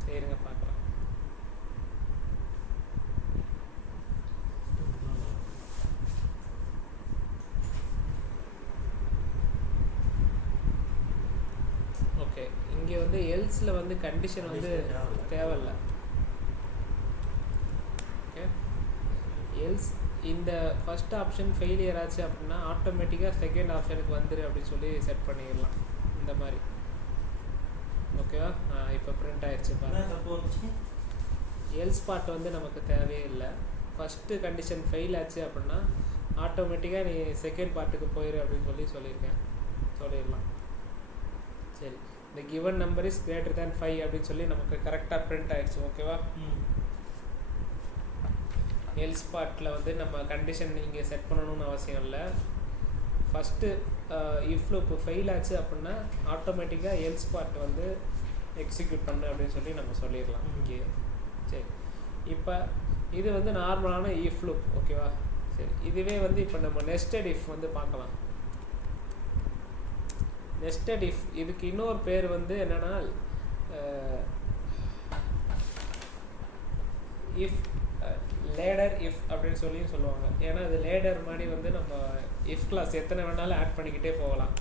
சரிங்க, பார்க்கலாம். ஓகே, இங்கே வந்து எல்ஸில் வந்து கண்டிஷன் வந்து தேவையில்லை. ஓகே, எல்ஸ் இந்த ஃபஸ்ட் ஆப்ஷன் ஃபெயிலியர் ஆச்சு அப்படின்னா ஆட்டோமேட்டிக்காக செகண்ட் ஆப்ஷனுக்கு வந்துரு அப்படின்னு சொல்லி செட் பண்ணிடலாம் இந்த மாதிரி. ஓகேவா? இப்போ பிரிண்ட் ஆயிடுச்சு பாருங்க. எல்ஸ் பார்ட் வந்து நமக்கு தேவையே இல்லை. ஃபஸ்ட்டு கண்டிஷன் ஃபெயில் ஆச்சு அப்படின்னா ஆட்டோமேட்டிக்காக நீ செகண்ட் பார்ட்டுக்கு போயிரு அப்படின்னு சொல்லிடலாம். சரி, இந்த கிவன் நம்பர் இஸ் கிரேட்டர் தேன் 5 அப்படின்னு சொல்லி நமக்கு கரெக்டாக பிரிண்ட் ஆயிடுச்சு. ஓகேவா? எல்ஸ் பார்ட்டில் வந்து நம்ம கண்டிஷன் இங்கே செட் பண்ணணும்னு அவசியம் இல்லை. ஃபஸ்ட்டு இஃப் லூப் ஃபெயில் ஆச்சு அப்படின்னா ஆட்டோமேட்டிக்காக எல்ஸ் பார்ட் வந்து எக்ஸிக்யூட் பண்ணு அப்படின்னு சொல்லி நம்ம சொல்லிடலாம் இங்கே. சரி, இப்போ இது வந்து நார்மலான இஃப் லூப். ஓகேவா? சரி, இதுவே வந்து இப்போ நம்ம நெஸ்டட் இஃப் வந்து பார்க்கலாம். நெஸ்டட் இஃப் இதுக்கு இன்னொரு பேர் வந்து என்னென்னா இஃப் லேடர் இஃப் அப்படின்னு சொல்லுவாங்க. ஏன்னா அது லேடர் மாதிரி வந்து நம்ம இஃப் கிளாஸ் எத்தனை வேணாலும் ஆட் பண்ணிக்கிட்டே போகலாம்,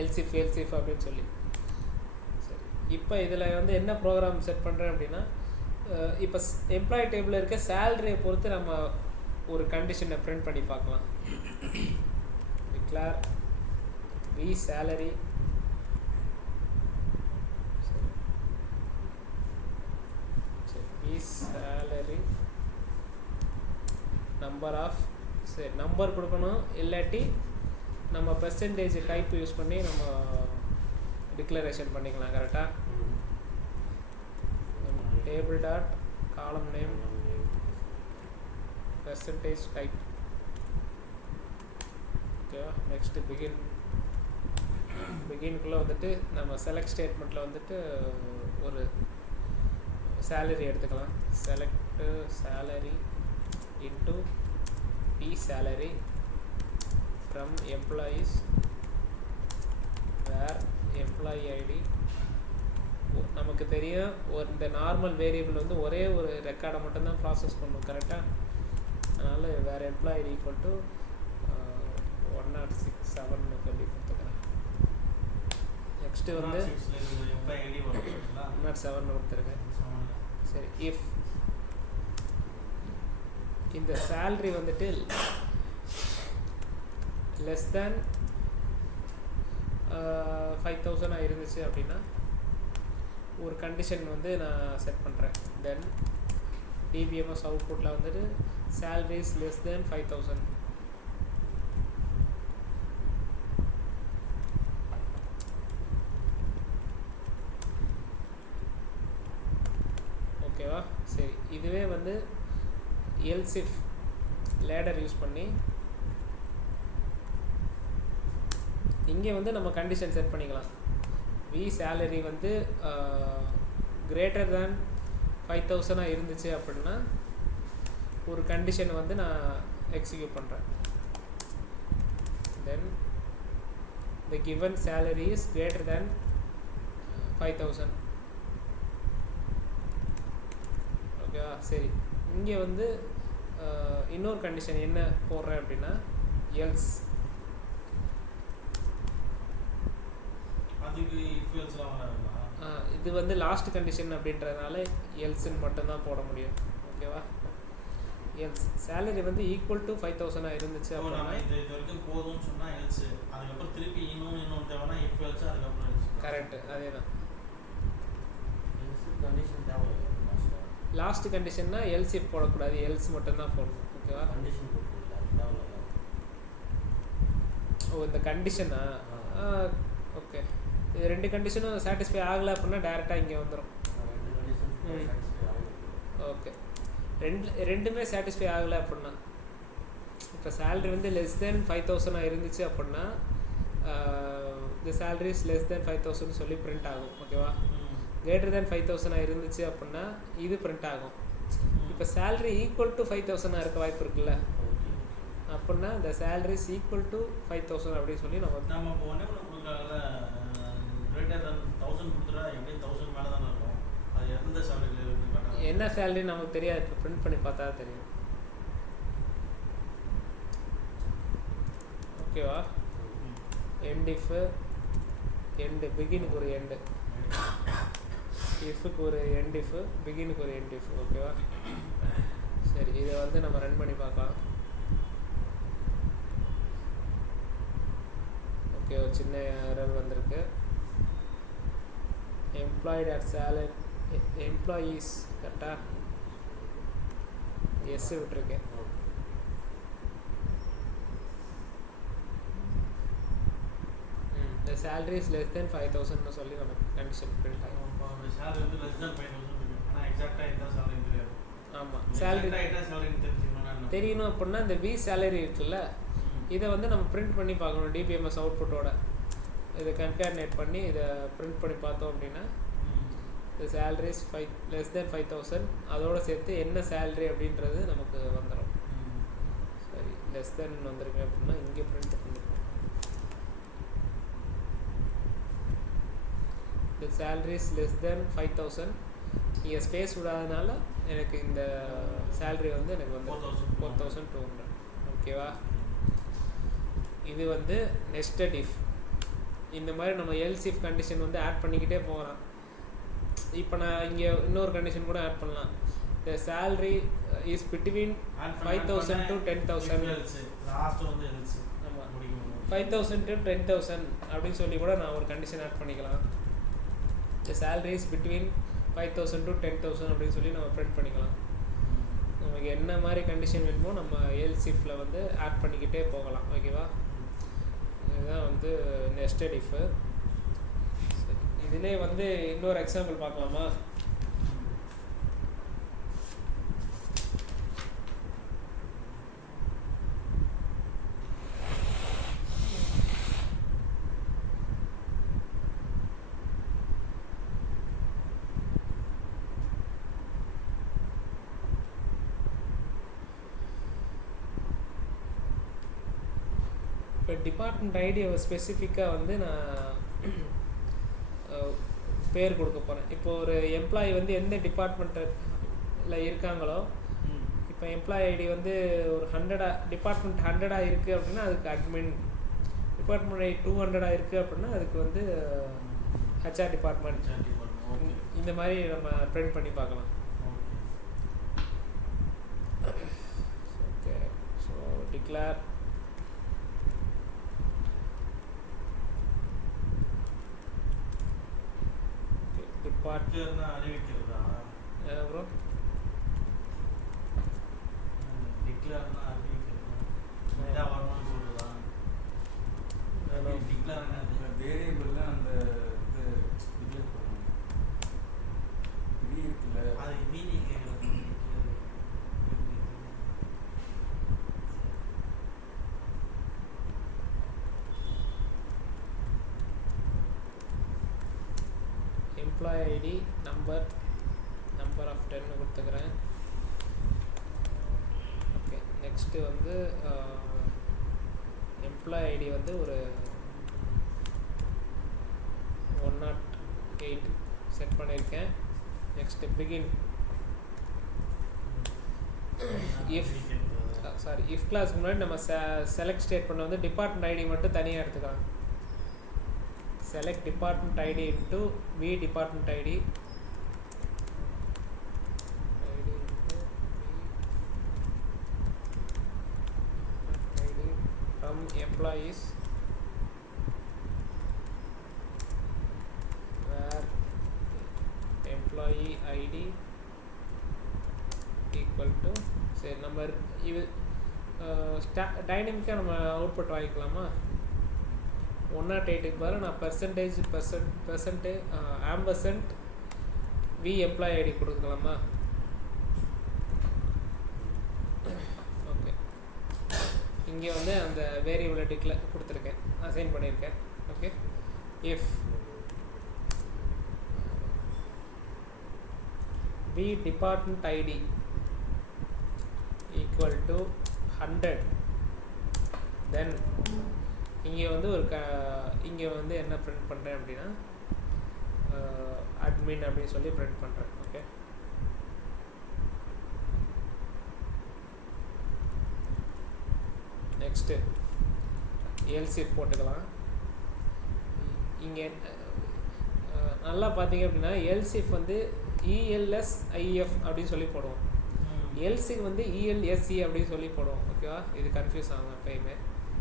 எல்ஸ் இஃப் அப்படின்னு சொல்லி. சரி, இப்போ இதில் வந்து என்ன ப்ரோக்ராம் செட் பண்ணுறேன் அப்படின்னா, இப்போ எம்ப்ளாயி டேபிளில் இருக்க சேலரியை பொறுத்து நம்ம ஒரு கண்டிஷனை பிரிண்ட் பண்ணி பார்க்கலாம். Declare V salary salary number of, சரி நம்பர் கொடுக்கணும், இல்லாட்டி நம்ம பெர்சன்டேஜ் டைப் யூஸ் பண்ணி நம்ம டிக்ளரேஷன் பண்ணிக்கலாம். கரெக்டாக table dot column name percentage type. ஓகேவா? நெக்ஸ்ட்டு பிகின்குள்ளே வந்துட்டு நம்ம செலக்ட் ஸ்டேட்மெண்ட்டில் வந்துட்டு ஒரு சேலரி எடுத்துக்கலாம். Select salary into P salary from employees where employee ID. நமக்கு தெரியும் இந்த நார்மல் வேரியபிள் வந்து ஒரே ஒரு ரெக்கார்டை மட்டும்தான் ப்ராசஸ் பண்ணும். கரெக்டாக? அதனால் வேறு எம்ப்ளாயி ஐடி ஈக்குவல் டு 1067 சொல்லி கொடுத்துக்கிறேன். நெக்ஸ்ட்டு வந்து 107 கொடுத்துருக்கேன். சரி, இஃப் இந்த சேல்ரி வந்துட்டு லெஸ் தேன் 5000 இருந்துச்சு அப்படின்னா ஒரு கண்டிஷன் வந்து நான் செட் பண்ணுறேன். தென் டிபிஎம்எஸ் அவுட்புட்டில் வந்துட்டு சேலரிஸ் லெஸ் தேன் 5000. ஓகேவா? சரி, இதுவே வந்து எல்ஸ் இஃப் லேடர் யூஸ் பண்ணி இங்கே வந்து நம்ம கண்டிஷன் செட் பண்ணிக்கலாம். வி சேலரி வந்து கிரேட்டர் தேன் 5000 இருந்துச்சு அப்படின்னா ஒரு கண்டிஷன் வந்து நான் எக்ஸிக்யூட் பண்ணுறேன். Then the given salary is greater than 5000. ஓகேவா? சரி, இங்கே வந்து இன்னொரு கண்டிஷன் என்ன போடுறேன் அப்படின்னா எல்ஸ். இது வந்து லாஸ்ட் கண்டிஷன் அப்படின்றதுனால எல்ஸ்ன்னு மட்டும்தான் போட முடியும். ஓகேவா? எல்ஸ் சேலரி வந்து ஈக்குவல் டு 5000 இருந்துச்சு அப்படின்னா கரெக்டு, அதே தான். லாஸ்ட் கண்டிஷன்னா எல்ஸ் இஃப் போடக்கூடாது, எல்ஸ் மட்டும்தான் போடணும். ஓகேவா? ஓ, இந்த கண்டிஷனா? ஓகே, இது ரெண்டு கண்டிஷனும் சாட்டிஸ்ஃபை ஆகலை அப்படின்னா டேரெக்டாக இங்கே வந்துடும். ஓகே, ரெண்டுமே சாட்டிஸ்ஃபை ஆகலை அப்படின்னா இப்போ சேலரி வந்து லெஸ் தென் 5000 இருந்துச்சு அப்படின்னா இந்த சேலரி இஸ் லெஸ் தென் 5000 சொல்லி பிரிண்ட் ஆகும். ஓகேவா? கிரேட்டர் தேன் 5000 இருந்துச்சு அப்படின்னா இது பிரிண்ட் ஆகும். இப்போ சேலரி ஈக்குவல் டு 5000 இருக்க வாய்ப்பு இருக்குல்ல, அப்படின்னா இந்த சேலரி இஸ் ஈக்குவல் டு 5000 அப்படின்னு சொல்லி நம்ம என்ன சேலரி நமக்கு தெரியாது, இப்போ பிரிண்ட் பண்ணி பார்த்தா தெரியும். ஓகேவா? எண்ட் இஃப், எண்டு பிகினுக்கு ஒரு எண்டு, இஃபுக்கு ஒரு எண்ட் இஃப், பிகினுக்கு ஒரு எண்ட் இஃப். ஓகேவா? சரி, இதை வந்து நம்ம ரன் பண்ணி பார்க்கலாம். ஓகே, ஒரு சின்ன எரர் வந்திருக்கு. எம்ப்ளாய்டு அட் சேலரி எம்ப்ளாயீஸ் கரெக்டாக எஸ் விட்டுருக்கேன். the salary is less than 5000 சொல்லி நமக்கு கண்டிஷன் பிரிண்ட் ஆகும். சேலரி வந்து லெஸ் தென் 5000 இருக்கு, ஆனால் எக்ஸாக்டாக என்ன சேலரி தெரியாது. ஆமாம் சேலரி தெரியணும் அப்படின்னா இந்த வி சேலரி இருக்குல்ல, இதை வந்து நம்ம பிரிண்ட் பண்ணி பார்க்கணும் டிபிஎம்எஸ் அவுட்புட்டோட. இதை கன்கேர்னேட் பண்ணி இதை பிரிண்ட் பண்ணி பார்த்தோம் அப்படின்னா இந்த சேலரிஸ் லெஸ் தென் 5000 அதோடு சேர்த்து என்ன சேலரி அப்படின்றது நமக்கு வந்துடும். சரி, லெஸ் தென் வந்திருக்கு அப்படின்னா இங்கே பிரிண்ட் பண்ணிருக்கோம். இந்த சேலரிஸ் லெஸ் தென் 5000 இங்கே ஸ்பேஸ் விடாதனால எனக்கு இந்த சேலரி வந்து எனக்கு வந்து 4200. ஓகேவா? இது வந்து நெஸ்டட் இஃப். இந்த மாதிரி நம்ம எல்ஸ் இஃப் கண்டிஷன் வந்து ஆட் பண்ணிக்கிட்டே போகலாம். இப்போ நான் இங்கே இன்னொரு கண்டிஷன் கூட ஆட் பண்ணலாம். த சேலரி இஸ் பிட்வீன் 5000 to 10,000. ஆமாம், 5000 to 10,000 அப்படின்னு சொல்லி கூட நான் ஒரு கண்டிஷன் ஆட் பண்ணிக்கலாம். த சேலரி இஸ் பிட்வீன் 5000 to 10,000 அப்படின்னு சொல்லி நம்ம பிரிண்ட் பண்ணிக்கலாம். நமக்கு என்ன மாதிரி கண்டிஷன் வேணுமோ நம்ம எல்ஸ் இஃப்ல வந்து ஆட் பண்ணிக்கிட்டே போகலாம். ஓகேவா? இதுதான் வந்து நெஸ்டட் இஃப். இதிலே வந்து இன்னொரு எக்ஸாம்பிள் பார்க்கலாமா? இப்போ டிபார்ட்மெண்ட் ஐடியை ஸ்பெசிஃபிக்காக வந்து நான் பேர் கொடுக்க போகிறேன். இப்போ ஒரு எம்ப்ளாயி வந்து எந்த டிபார்ட்மெண்ட்டில் இருக்காங்களோ, இப்போ எம்ப்ளாயி ஐடி வந்து ஒரு 100 டிபார்ட்மெண்ட் 100 இருக்குது அப்படின்னா அதுக்கு அட்மின், டிபார்ட்மெண்ட் ஐடி 200 இருக்குது அப்படின்னா அதுக்கு வந்து ஹெச்ஆர் டிபார்ட்மெண்ட். இந்த மாதிரி நம்ம பிரிண்ட் பண்ணி பார்க்கலாம். ஓகே, ஸோ டிக்ளேர் அறிவிக்கிறதா ப்ரோ? டிக்ளேர்னா அறிவிக்கிறதா வரணும்னு சொல்லுதா? டிக்ளேர் வேரியபிள் அந்த இது டிக்ளேர் பண்ணணும். இது இருக்குல்ல, அது மீனிங் கேட்குறது. எம்ப்ளாயி ஐடி நம்பர் ஆஃப் 10 கொடுத்துக்கிறேன். ஓகே, நெக்ஸ்ட்டு வந்து எம்ப்ளாயி ஐடி வந்து ஒரு 108 செட் பண்ணியிருக்கேன். நெக்ஸ்ட்டு பிகின் இஃப் கிளாஸ்க்கு முன்னாடி நம்ம செலக்ட் ஸ்டேட்மெண்ட் வந்து டிபார்ட்மெண்ட் ஐடி மட்டும் தனியாக எடுத்துக்கலாம். Select department ID into V department ID. From employees where employee ID equal to say number. இது டைனமிக்காக நம்ம அவுட்புட் வாங்கிக்கலாமா? 108க்கு பதிலாக நான் percentage ampersand V employee ID கொடுக்கலாமா? ஓகே, இங்கே வந்து அந்த வேரியபிலிட்டிக்கில் கொடுத்துருக்கேன், அசைன் பண்ணியிருக்கேன். Okay, if V department ID equal to 100, then இங்கே வந்து இங்கே வந்து என்ன பிரிண்ட் பண்ணுறேன் அப்படின்னா அட்மின் அப்படின்னு சொல்லி பிரிண்ட் பண்ணுறேன். ஓகே, நெக்ஸ்ட்டு எல்சிஎஃப் போட்டுக்கலாம். இங்கே நல்லா பார்த்தீங்க அப்படின்னா எல்சிஎஃப் வந்து இஎல்எஸ்ஐஎஃப் அப்படின்னு சொல்லி போடுவோம். எல்சிக்கு வந்து இஎல்எஸ்சி அப்படின்னு சொல்லி போடுவோம். ஓகேவா? இது கன்ஃபியூஸ் ஆகும் எப்பயுமே.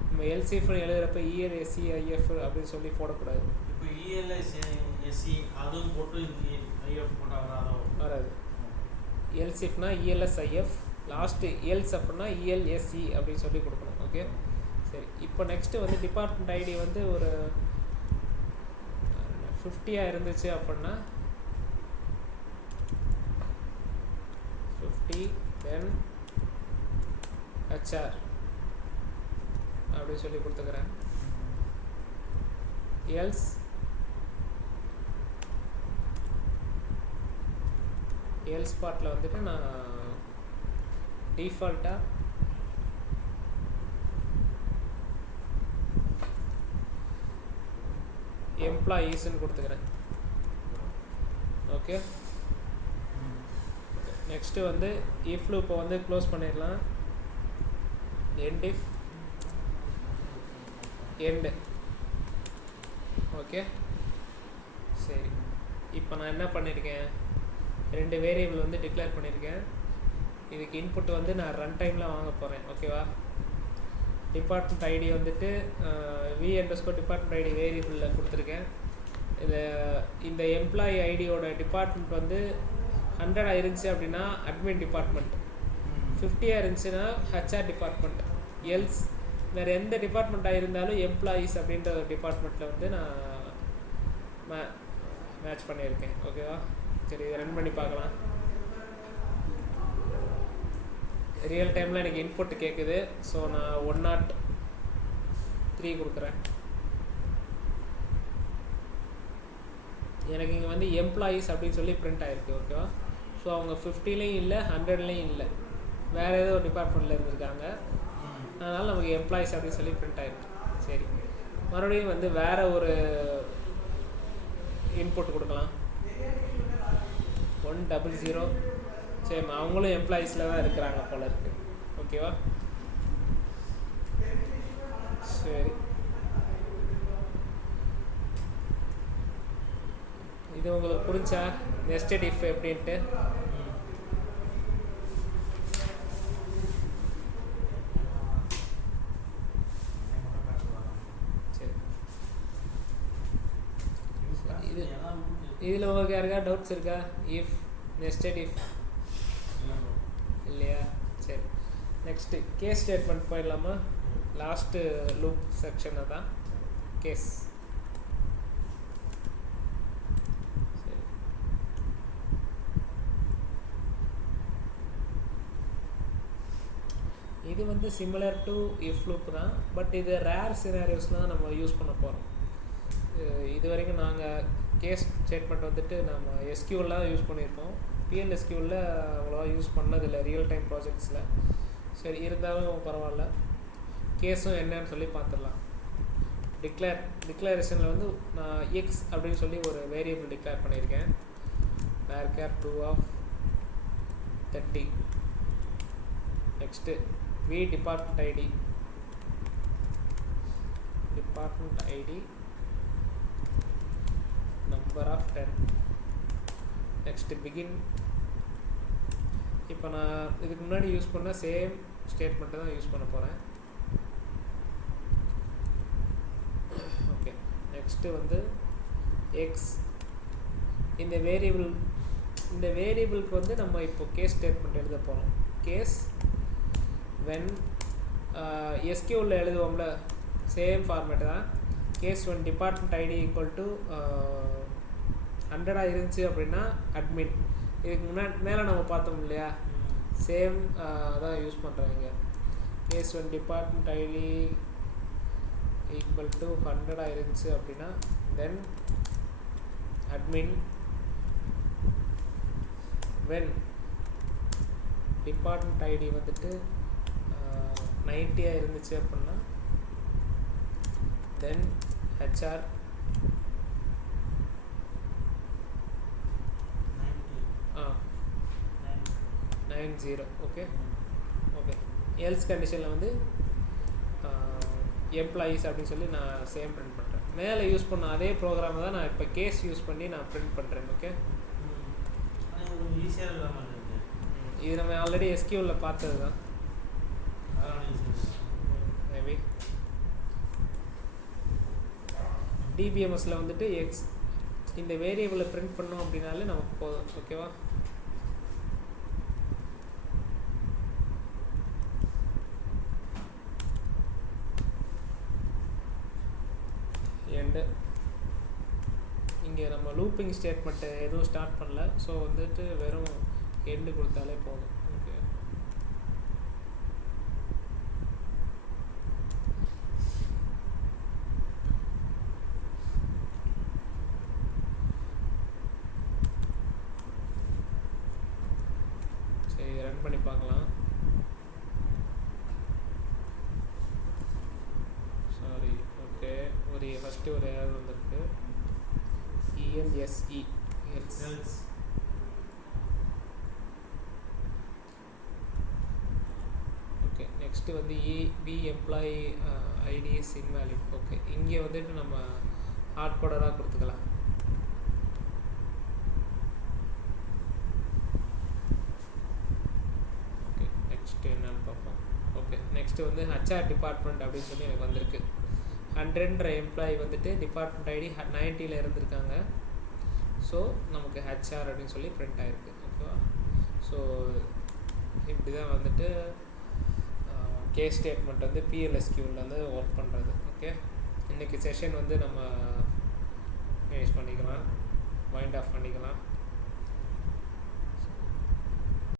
நம்ம எல்சிஎஃப்னு எழுதுகிறப்ப இஎல்எஸ்சிஐஎஃப் அப்படின்னு சொல்லி போடக்கூடாது. இப்போ இஎல்எஸ்சி அதுவும் போட்டு ஐஎஃப் போட்டால் வராது. எல்சிஎஃப்னா இஎல்எஸ்ஐஎஃப், லாஸ்ட்டு எல்ஸ் அப்படின்னா இஎல்எஸ்சி அப்படின்னு சொல்லி கொடுக்கணும். ஓகே, சரி. இப்போ நெக்ஸ்ட்டு வந்து டிபார்ட்மெண்ட் ஐடி வந்து ஒரு 50 இருந்துச்சு அப்படின்னா 50 50 then HR அப்படி சொல்லி கொடுத்துக்கிறேன். எல்ஸ் பார்ட்டில் வந்துட்டு நான் டிஃபால்ட்டாக எம்ப்ளாயீஸ்ன்னு கொடுத்துக்கிறேன். ஓகே, நெக்ஸ்ட்டு வந்து இஃப் லூப்பை வந்து க்ளோஸ் பண்ணிடலாம். End if end. ஓகே, சரி. இப்போ நான் என்ன பண்ணியிருக்கேன், 2 வேரியபிள் வந்து டிக்ளேர் பண்ணியிருக்கேன். இதுக்கு இன்புட் வந்து நான் ரன் டைமில் வாங்க போகிறேன். ஓகேவா, டிபார்ட்மெண்ட் ஐடி வந்துட்டு v_department id வேரியபிளில் கொடுத்துருக்கேன். இந்த எம்ப்ளாயி ஐடியோட டிபார்ட்மெண்ட் வந்து 100 இருந்துச்சு அப்படின்னா அட்மின் டிபார்ட்மெண்ட், 50 இருந்துச்சுன்னா ஹெச்ஆர் டிபார்ட்மெண்ட். எல்ஸ் வேறு எந்த டிபார்ட்மெண்ட்டாக இருந்தாலும் எம்ப்ளாயீஸ் அப்படின்ற ஒரு டிபார்ட்மெண்ட்டில் வந்து நான் மேட்ச் பண்ணியிருக்கேன். ஓகேவா, சரி, இதை ரன் பண்ணி பார்க்கலாம். ரியல் டைமில் எனக்கு இன்புட் கேட்குது. ஸோ நான் 103 கொடுக்குறேன். எனக்கு இங்கே வந்து எம்ப்ளாயீஸ் அப்படின்னு சொல்லி பிரிண்ட் ஆகிருக்கு. ஓகேவா, ஸோ அவங்க 50லேயும் இல்லை 100லேயும் இல்லை, வேறு ஏதோ ஒரு டிபார்ட்மெண்ட்டில் இருந்திருக்காங்க. அதனால் நமக்கு எம்ப்ளாயீஸ் அப்படின்னு சொல்லி பிரிண்ட் ஆகிருக்கு. சரி, மறுபடியும் வந்து வேறு ஒரு இன்புட் கொடுக்கலாம். 100. சரி, அவங்களும் எம்ப்ளாயீஸில் தான் இருக்கிறாங்க போல இருக்கு. ஓகேவா, சரி. இது உங்களுக்கு புரிஞ்சா நெஸ்டட் இஃப் எப்படின்ட்டு? இதில் உங்களுக்கு யாருக்கா டவுட்ஸ் இருக்கா? இஃப் நெஸ்டட் இஃப் இல்லையா? சரி, நெக்ஸ்ட்டு கேஸ் ஸ்டேட்மெண்ட் போயிடலாமா? லாஸ்ட்டு லூப் செக்ஷனை தான் கேஸ். சரி, இது வந்து சிமிலர் டு இஃப் லூப் தான், பட் இது ரேர் சினாரியோஸில் தான் நம்ம யூஸ் பண்ண போகிறோம். இது வரைக்கும் நாங்கள் கேஸ் ஸ்டேட்மெண்ட் வந்துட்டு நம்ம எஸ்கியூவில் யூஸ் பண்ணியிருக்கோம். PLSQL அவ்வளோவா யூஸ் பண்ணதில்லை ரியல் டைம் ப்ராஜெக்ட்ஸில். சரி, இருந்தாலும் பரவாயில்ல. கேஸும் என்னன்னு சொல்லி பார்த்துடலாம். டிக்ளரேஷனில் வந்து நான் எக்ஸ் அப்படின்னு சொல்லி ஒரு வேரியபிள் டிக்ளேர் பண்ணியிருக்கேன். varchar 2 of 30. Next v_department id number of 10. Next begin. இப்போ நான் இதுக்கு முன்னாடி யூஸ் பண்ண சேம் ஸ்டேட்மெண்ட்டை தான் யூஸ் பண்ண போகிறேன். ஓகே, நெக்ஸ்ட்டு வந்து எக்ஸ். இந்த வேரியபிளுக்கு வந்து நம்ம இப்போ கேஸ் ஸ்டேட்மெண்ட் எழுத போகிறோம். கேஸ் வென் எஸ்கியூவில் எழுதுவோம்ல, சேம் ஃபார்மேட் தான். Case when department id equal to 100 இருந்துச்சு அப்படின்னா அட்மின். இதுக்கு மேலே நம்ம பார்த்தோம் இல்லையா, சேம் அதான் யூஸ் பண்ணுறாங்க. Case when department id equal to 100 இருந்துச்சு அப்படின்னா then admin. when department id வந்துட்டு 90 இருந்துச்சு அப்படின்னா தென் HR. 90. ஓகே, எல்ஸ் கண்டிஷனில் வந்து எம்ப்ளாயீஸ் அப்படின்னு சொல்லி நான் சேம் பிரிண்ட் பண்ணுறேன். மேலே யூஸ் பண்ண அதே ப்ரோக்ராமை தான் நான் இப்போ கேஸ் யூஸ் பண்ணி நான் பிரிண்ட் பண்ணுறேன். ஓகே, இது நம்ம ஆல்ரெடி எஸ்கியூவில் பார்த்தது தான். மேபி டிபிஎம்எஸில் வந்துட்டு எக்ஸ் இந்த வேரியபிளை பிரிண்ட் பண்ணோம் அப்படின்னாலே நமக்கு போதும். ஓகேவா, எண்டு. இங்கே நம்ம லூப்பிங் ஸ்டேட்மெண்ட்டு எதுவும் ஸ்டார்ட் பண்ணல. ஸோ வந்துட்டு வெறும் எண்டு கொடுத்தாலே போதும். பண்ணி பார்க்கலாம். சாரி, ஓகே, ஃபஸ்ட்டு ஒரு ஏர் வந்திருக்கு. ELSE else. ஓகே, நெக்ஸ்ட்டு வந்து P employee ID is invalid. Okay, இங்கே வந்துட்டு நம்ம ஹார்ட் கோடராக கொடுத்துக்கலாம். ஓகே, நெக்ஸ்ட்டு என்னன்னு பார்ப்போம். ஓகே, நெக்ஸ்ட்டு வந்து ஹெச்ஆர் டிபார்ட்மெண்ட் அப்படின்னு சொல்லி எனக்கு வந்திருக்கு. 100ன்ற எம்ப்ளாயி வந்துட்டு டிபார்ட்மெண்ட் ஐடி 90ல் இருந்திருக்காங்க. ஸோ நமக்கு ஹெச்ஆர் அப்படின்னு சொல்லி பிரிண்ட் ஆகிருக்கு. ஓகேவா? ஸோ இப்படி தான் வந்துட்டு கேஸ் ஸ்டேட்மெண்ட் வந்து PLSQL வந்து ஒர்க் பண்ணுறது. ஓகே, இன்றைக்கி செஷன் வந்து நம்ம ஃபினிஷ் பண்ணிக்கலாம்.